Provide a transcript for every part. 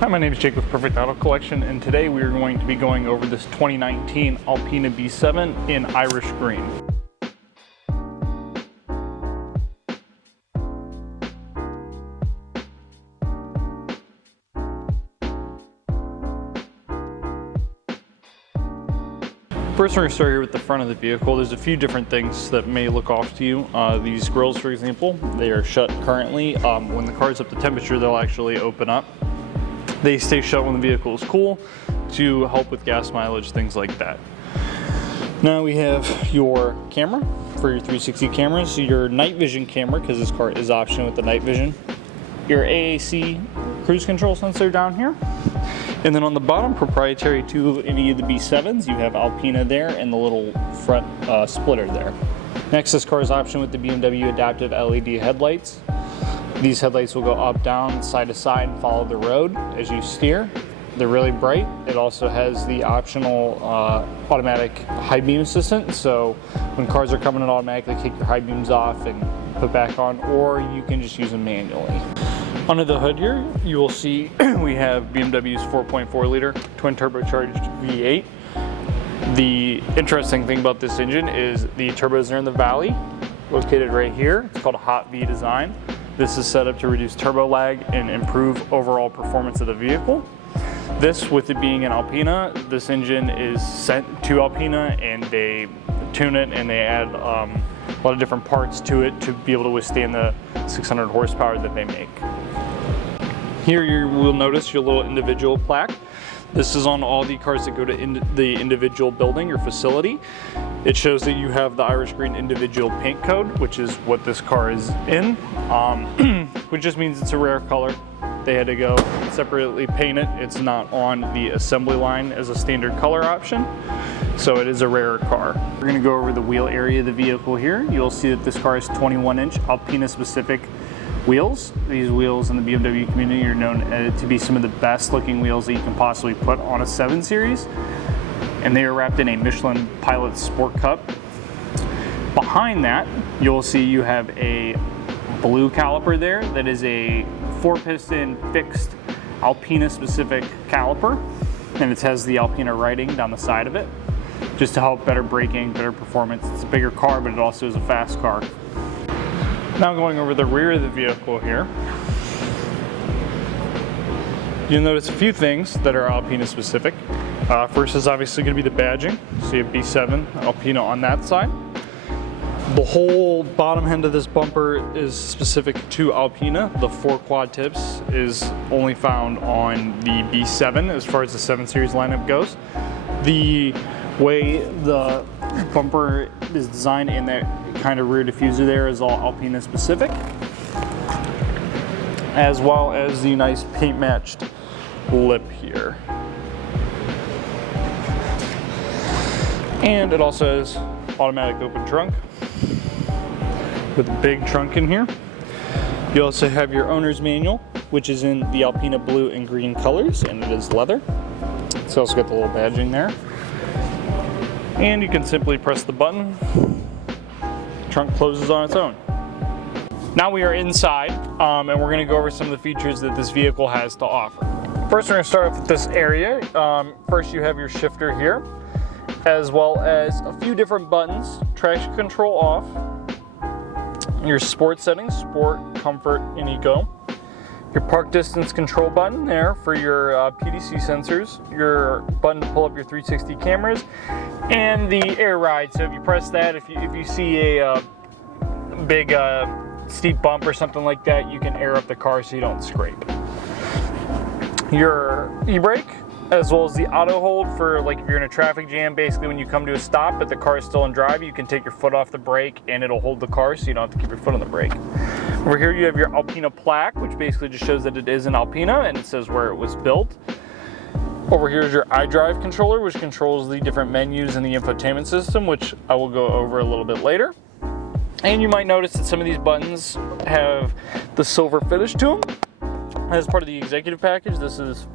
Hi, my name is Jake with Perfect Auto Collection, and today we are going to be going over this 2019 ALPINA B7 in Irish green. First, we're going to start here with the front of the vehicle. There's a few different things that may look off to you. These grills, for example, they are shut currently. When the car's up to temperature, they'll actually open up. They stay shut when the vehicle is cool to help with gas mileage, things like that. Now we have your camera for your 360 cameras, your night vision camera, because this car is optional with the night vision, your AAC cruise control sensor down here, and then on the bottom, proprietary to any of the B7s, you have ALPINA there and the little front splitter there. Next, this car is optional with the BMW adaptive LED headlights. These headlights will go up, down, side to side, and follow the road as you steer. They're really bright. It also has the optional automatic high beam assistant, so when cars are coming, it automatically kick your high beams off and put back on, or you can just use them manually. Under the hood here, you will see we have BMW's 4.4 liter twin-turbocharged V8. The interesting thing about this engine is the turbos are in the valley, located right here. It's called a hot V design. This is set up to reduce turbo lag and improve overall performance of the vehicle. This, with it being an ALPINA, this engine is sent to ALPINA and they tune it and they add a lot of different parts to it to be able to withstand the 600 horsepower that they make. Here you will notice your little individual plaque. This is on all the cars that go to the individual building or facility. It shows that you have the Irish green individual paint code, which is what this car is in, which just means it's a rare color. They had to go separately paint it. It's not on the assembly line as a standard color option, so it is a rarer car. We're going to go over the wheel area of the vehicle here. You'll see that this car has 21-inch ALPINA specific wheels. These wheels in the BMW community are known to be some of the best looking wheels that you can possibly put on a 7 Series. And they are wrapped in a Michelin Pilot Sport Cup. Behind that, you'll see you have a blue caliper there that is a 4-piston fixed ALPINA specific caliper, and it has the ALPINA writing down the side of it just to help better braking, better performance. It's a bigger car, but it also is a fast car. Now going over the rear of the vehicle here, you'll notice a few things that are ALPINA specific. First is obviously going to be the badging. So you have B7 ALPINA on that side. The whole bottom end of this bumper is specific to ALPINA. The 4 quad tips is only found on the B7 as far as the 7 Series lineup goes. The way the bumper is designed and that kind of rear diffuser there is all ALPINA specific, as well as the nice paint matched lip here. And it also has automatic open trunk with a big trunk in here. You also have your owner's manual, which is in the ALPINA blue and green colors, and it is leather. It's also got the little badging there. And you can simply press the button. Trunk closes on its own. Now we are inside, and we're going to go over some of the features that this vehicle has to offer. First, we're going to start off with this area. First, you have your shifter here, as well as a few different buttons. Traction control off, your sport settings, sport, comfort, and eco. Your park distance control button there for your PDC sensors, your button to pull up your 360 cameras, and the air ride. So if you press that, if you see a big steep bump or something like that, you can air up the car so you don't scrape. Your e-brake, as well as the auto hold for, like, if you're in a traffic jam, basically when you come to a stop but the car is still in drive, you can take your foot off the brake and it'll hold the car so you don't have to keep your foot on the brake. Over here you have your ALPINA plaque, which basically just shows that it is an ALPINA and it says where it was built. Over here is your iDrive controller, which controls the different menus in the infotainment system, which I will go over a little bit later. And you might notice that some of these buttons have the silver finish to them. As part of the executive package, this is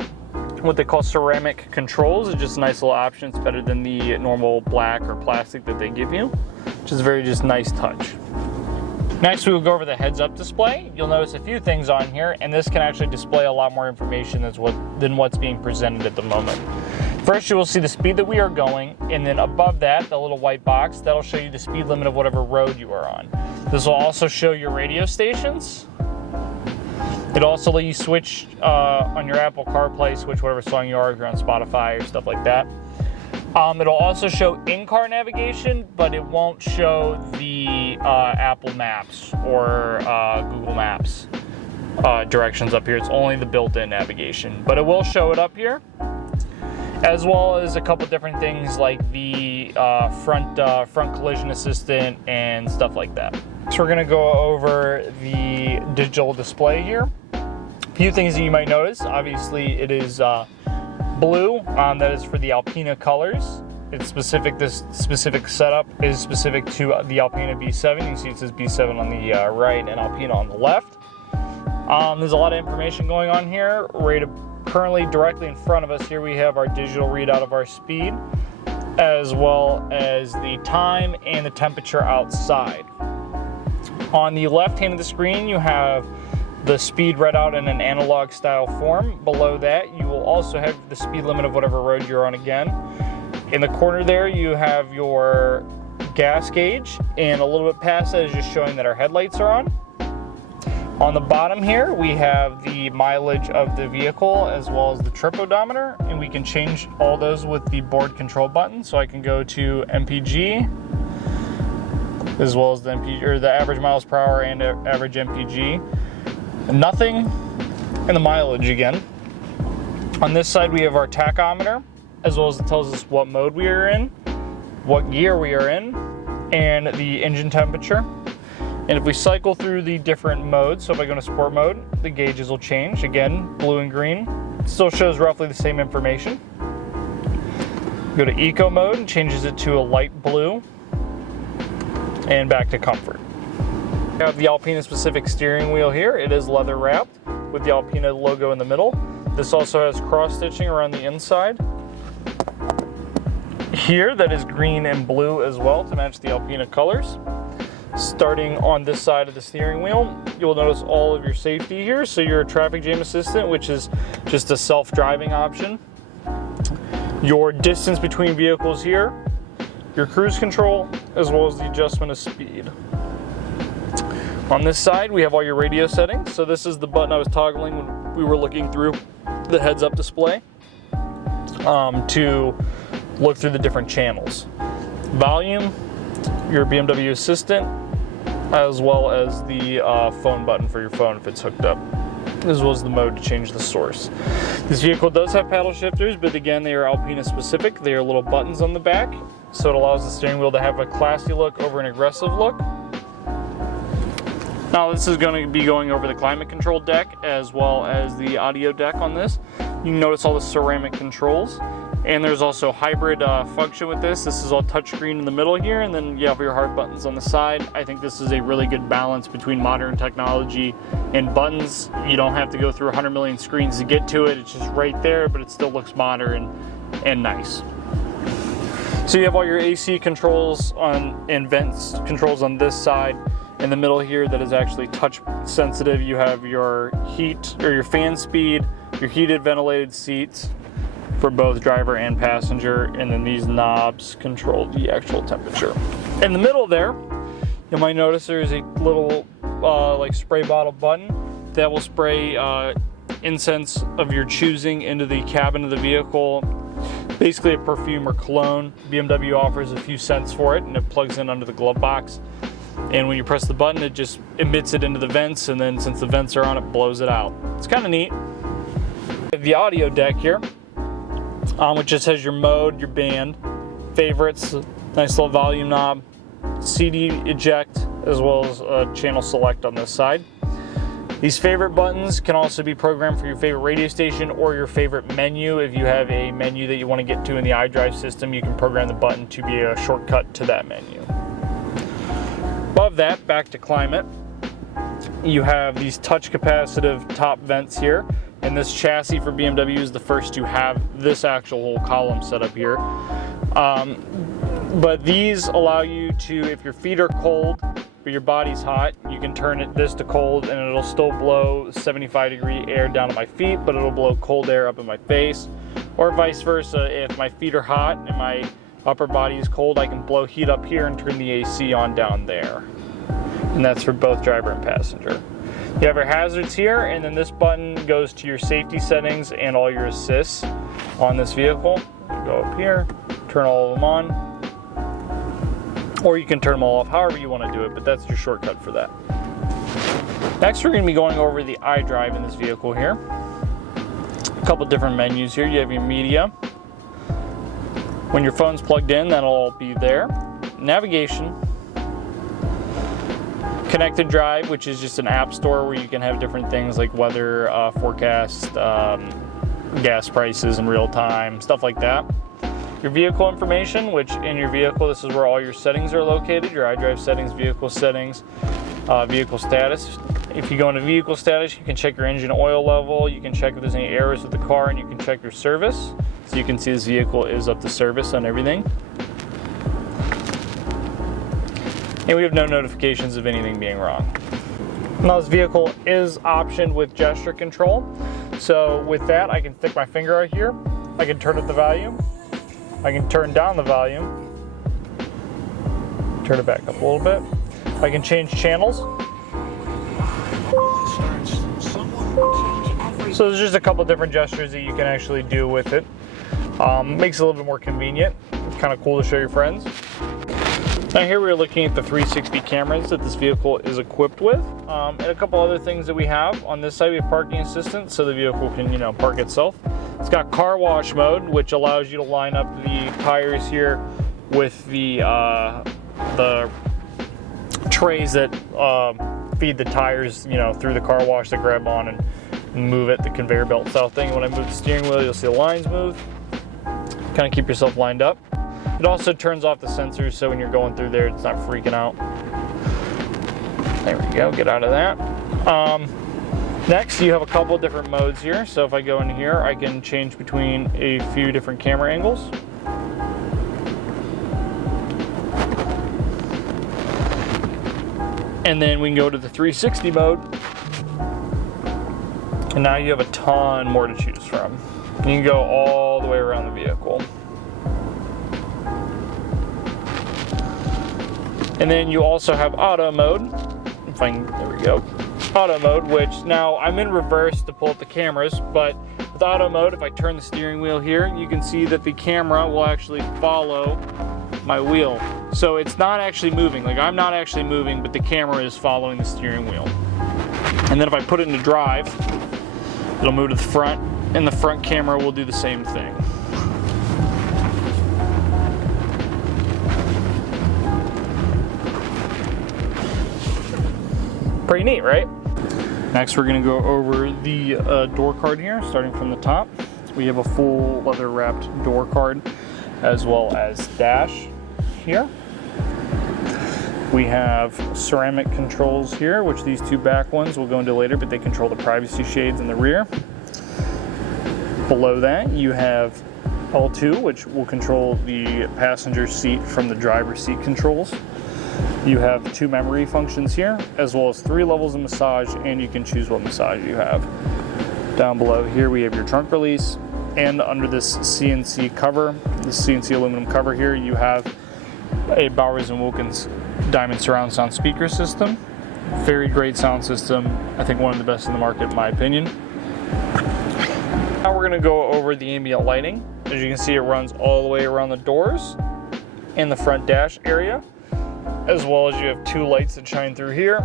what they call ceramic controls. It's just a nice little option. It's better than the normal black or plastic that they give you, which is a very just nice touch. Next, we will go over the heads-up display. You'll notice a few things on here, and this can actually display a lot more information than what's being presented at the moment. First, you will see the speed that we are going, and then above that, the little white box, that'll show you the speed limit of whatever road you are on. This will also show your radio stations. It'll also let you switch on your Apple CarPlay, switch whatever song you are if you're on Spotify or stuff like that. It'll also show in-car navigation, but it won't show the Apple Maps or Google Maps directions up here. It's only the built-in navigation, but it will show it up here, as well as a couple different things like the front collision assistant and stuff like that. So we're gonna go over the digital display here. A few things that you might notice. Obviously, it is blue. That is for the Alpina colors. It's specific. This specific setup is specific to the Alpina B7. You can see it says B7 on the right and Alpina on the left. There's a lot of information going on here. Currently, directly in front of us here, we have our digital readout of our speed, as well as the time and the temperature outside. On the left hand of the screen, you have the speed read out in an analog style form. Below that, you will also have the speed limit of whatever road you're on again. In the corner there, you have your gas gauge, and a little bit past that is just showing that our headlights are on. On the bottom here, we have the mileage of the vehicle as well as the trip odometer, and we can change all those with the board control button. So I can go to MPG, as well as the average miles per hour and average MPG. Nothing in the mileage again. On this side, we have our tachometer, as well as it tells us what mode we are in, what gear we are in, and the engine temperature. And if we cycle through the different modes, so if I go into sport mode, the gauges will change. Again, blue and green. It still shows roughly the same information. Go to eco mode and changes it to a light blue, and back to comfort. We have the Alpina specific steering wheel here. It is leather wrapped with the Alpina logo in the middle. This also has cross stitching around the inside. Here, that is green and blue as well to match the Alpina colors. Starting on this side of the steering wheel, you'll notice all of your safety here. So your traffic jam assistant, which is just a self-driving option. Your distance between vehicles here. Your cruise control, as well as the adjustment of speed. On this side, we have all your radio settings. So this is the button I was toggling when we were looking through the heads-up display to look through the different channels. Volume, your BMW assistant, as well as the phone button for your phone if it's hooked up, as well as the mode to change the source. This vehicle does have paddle shifters, but again, they are Alpina specific. They are little buttons on the back, so it allows the steering wheel to have a classy look over an aggressive look. Now this is going to be going over the climate control deck as well as the audio deck on this. You can notice all the ceramic controls, and there's also hybrid function with this. This is all touchscreen in the middle here, and then you have your hard buttons on the side. I think this is a really good balance between modern technology and buttons. You don't have to go through 100 million screens to get to it. It's just right there, but it still looks modern and nice. So you have all your AC controls and vents controls on this side. In the middle here, that is actually touch sensitive. You have your heat or your fan speed, your heated ventilated seats for both driver and passenger, and then these knobs control the actual temperature. In the middle there, you might notice there's a little like spray bottle button that will spray incense of your choosing into the cabin of the vehicle. Basically a perfume or cologne. BMW offers a few cents for it, and it plugs in under the glove box. And when you press the button, it just emits it into the vents, and then since the vents are on, it blows it out. It's kind of neat. The audio deck here, which just has your mode, your band, favorites, nice little volume knob, CD eject, as well as channel select on this side. These favorite buttons can also be programmed for your favorite radio station or your favorite menu. If you have a menu that you want to get to in the iDrive system, you can program the button to be a shortcut to that menu. Above that, back to climate, you have these touch capacitive top vents here, and this chassis for BMW is the first to have this actual whole column set up here. But these allow you to, if your feet are cold, but your body's hot, you can turn this to cold and it'll still blow 75-degree air down to my feet, but it'll blow cold air up in my face. Or vice versa, if my feet are hot and my upper body is cold, I can blow heat up here and turn the AC on down there. And that's for both driver and passenger. You have your hazards here, and then this button goes to your safety settings and all your assists on this vehicle. You go up here, turn all of them on, or you can turn them all off, however you want to do it, but that's your shortcut for that. Next, we're going to be going over the iDrive in this vehicle here. A couple different menus here. You have your media. When your phone's plugged in, that'll all be there. Navigation. Connected Drive, which is just an app store where you can have different things like weather forecast, gas prices in real time, stuff like that. Your vehicle information, which in your vehicle, this is where all your settings are located, your iDrive settings, vehicle status. If you go into vehicle status, you can check your engine oil level, you can check if there's any errors with the car, and you can check your service. So you can see this vehicle is up to service on everything. And we have no notifications of anything being wrong. Now this vehicle is optioned with gesture control. So with that, I can stick my finger out here. I can turn up the volume. I can turn down the volume. Turn it back up a little bit. I can change channels. So there's just a couple different gestures that you can actually do with it. Makes it a little bit more convenient. It's kind of cool to show your friends. Now here we're looking at the 360 cameras that this vehicle is equipped with, and a couple other things that we have. On this side we have parking assistance, so the vehicle can, park itself. It's got car wash mode, which allows you to line up the tires here with the trays that feed the tires, through the car wash that grab on and move it, the conveyor belt style thing. When I move the steering wheel, you'll see the lines move. Kind of keep yourself lined up. It also turns off the sensors, so when you're going through there, it's not freaking out. There we go, get out of that. Next, you have a couple of different modes here. So if I go in here, I can change between a few different camera angles. And then we can go to the 360 mode. And now you have a ton more to choose from. You can go all the way around the vehicle. And then you also have auto mode. There we go. Auto mode, which now I'm in reverse to pull up the cameras, but with auto mode, if I turn the steering wheel here, you can see that the camera will actually follow my wheel. So it's not actually moving. Like, I'm not actually moving, but the camera is following the steering wheel. And then if I put it into drive, it'll move to the front, and the front camera will do the same thing. Pretty neat, right? Next, we're going to go over the door card here, starting from the top. We have a full leather wrapped door card, as well as dash here. We have ceramic controls here, which these two back ones we'll go into later, but they control the privacy shades in the rear. Below that, you have L2, which will control the passenger seat from the driver's seat controls. You have 2 memory functions here, as well as 3 levels of massage, and you can choose what massage you have. Down below here we have your trunk release, and under this CNC cover, this CNC aluminum cover here, you have a Bowers Wilkins Diamond surround sound speaker system. Very great sound system. I think one of the best in the market in my opinion. Now we're going to go over the ambient lighting. As you can see, it runs all the way around the doors and the front dash area, as well as you have 2 lights that shine through here,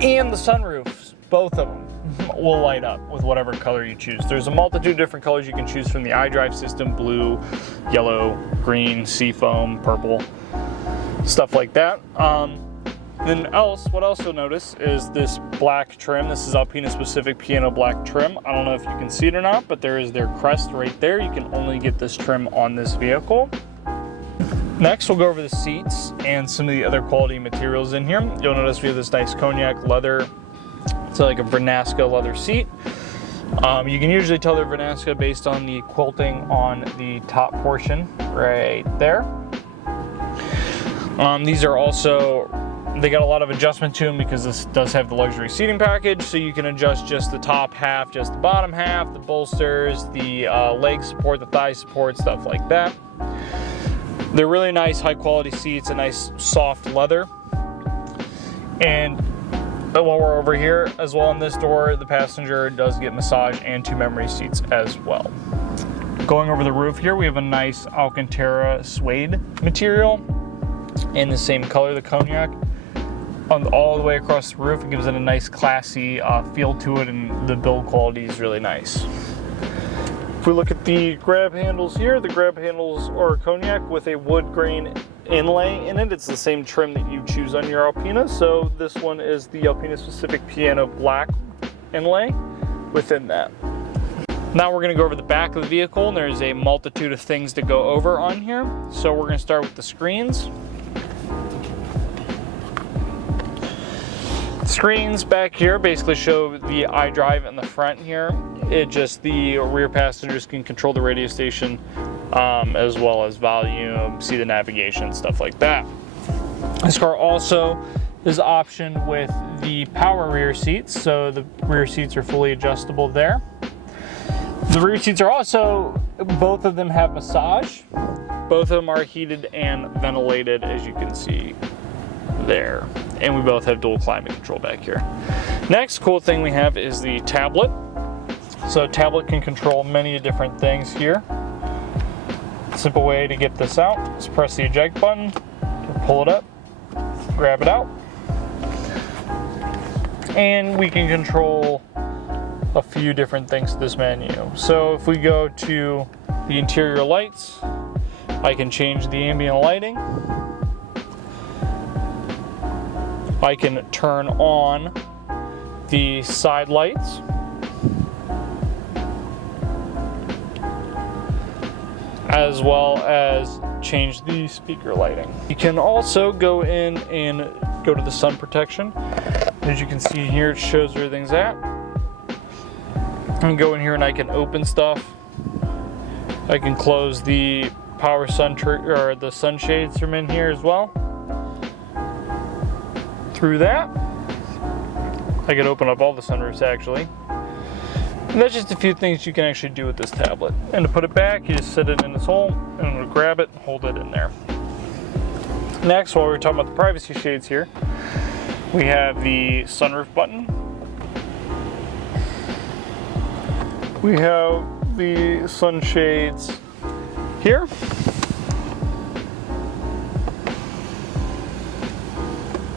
and the sunroofs, both of them will light up with whatever color you choose. There's a multitude of different colors you can choose from the iDrive system: blue, yellow, green, seafoam, purple, stuff like that. What else you'll notice is this black trim. This is ALPINA specific piano black trim. I don't know if you can see it or not, but there is their crest right there. You can only get this trim on this vehicle. Next, we'll go over the seats and some of the other quality materials in here. You'll notice we have this nice cognac leather. It's like a Vernasca leather seat. You can usually tell they're Vernasca based on the quilting on the top portion right there. These are also They got a lot of adjustment to them because this does have the luxury seating package, so you can adjust just the top half, just the bottom half, the bolsters, the leg support, the thigh support, stuff like that. They're really nice, high quality seats, a nice soft leather. And while we're over here, as well on this door, the passenger does get massage and 2 memory seats as well. Going over the roof here, we have a nice Alcantara suede material in the same color, the cognac. All the way across the roof, it gives it a nice classy feel to it, and the build quality is really nice. If we look at the grab handles here, the grab handles are cognac with a wood grain inlay in it. It's the same trim that you choose on your Alpina. So this one is the Alpina specific piano black inlay within that. Now we're going to go over the back of the vehicle, and there's a multitude of things to go over on here. So we're going to start with the screens. Screens back here basically show the iDrive in the front here. The rear passengers can control the radio station as well as volume, see the navigation, stuff like that. This car also is optioned with the power rear seats, so the rear seats are fully adjustable there. The rear seats are also, both of them have massage. Both of them are heated and ventilated, as you can see there. And we both have dual climate control back here. Next cool thing we have is the tablet. So tablet can control many different things here. Simple way to get this out is press the eject button, pull it up, grab it out, and we can control a few different things to this menu. So if we go to the interior lights, I can change the ambient lighting. I can turn on the side lights. As well as change the speaker lighting. You can also go in and go to the sun protection. As you can see here, it shows where everything's at. I can go in here and I can open stuff. I can close the power or the sunshades from in here as well. Through that, I can open up all the sunroofs actually. And that's just a few things you can actually do with this tablet. And to put it back, you just set it in this hole and I'm gonna grab it and hold it in there. Next, while we're talking about the privacy shades here, we have the sunroof button. We have the sunshades here.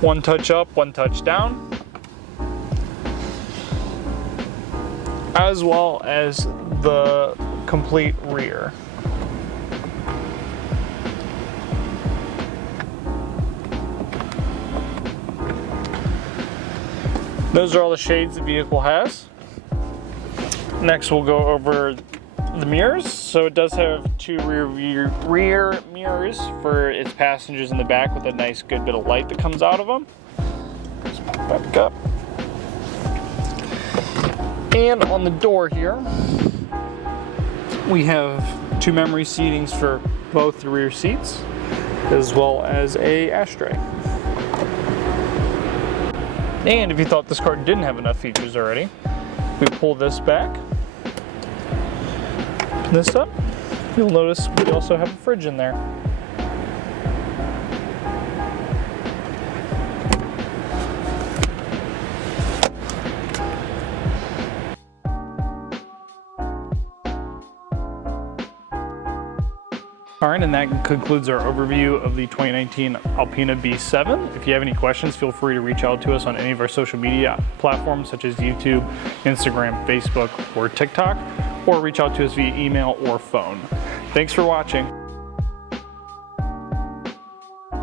One touch up, one touch down. As well as the complete rear. Those are all the shades the vehicle has. Next we'll go over the mirrors. So it does have 2 rear mirrors for its passengers in the back with a nice good bit of light that comes out of them. Just pop back up. And on the door here, we have 2 memory seatings for both the rear seats, as well as a ashtray. And if you thought this car didn't have enough features already, we pull this back, open this up, you'll notice we also have a fridge in there. Alright, and that concludes our overview of the 2019 ALPINA B7. If you have any questions, feel free to reach out to us on any of our social media platforms such as YouTube, Instagram, Facebook, or TikTok, or reach out to us via email or phone. Thanks for watching.